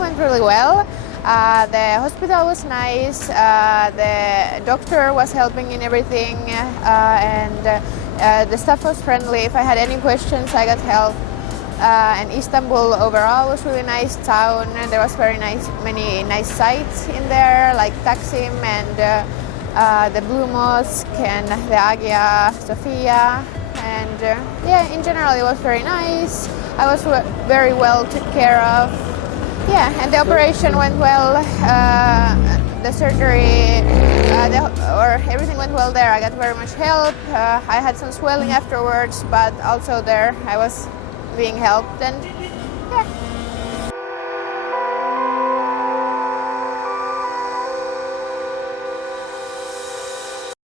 went really well. The hospital was nice, the doctor was helping in everything, and the staff was friendly. If I had any questions, I got help. And Istanbul overall was really nice town. There was many nice sites in there, like Taksim and the Blue Mosque and the Hagia Sophia. And yeah, in general it was very nice. I was very well taken care of. Yeah, and the operation went well. The surgery, everything went well there. I got very much help. I had some swelling afterwards, but also there I was being helped. And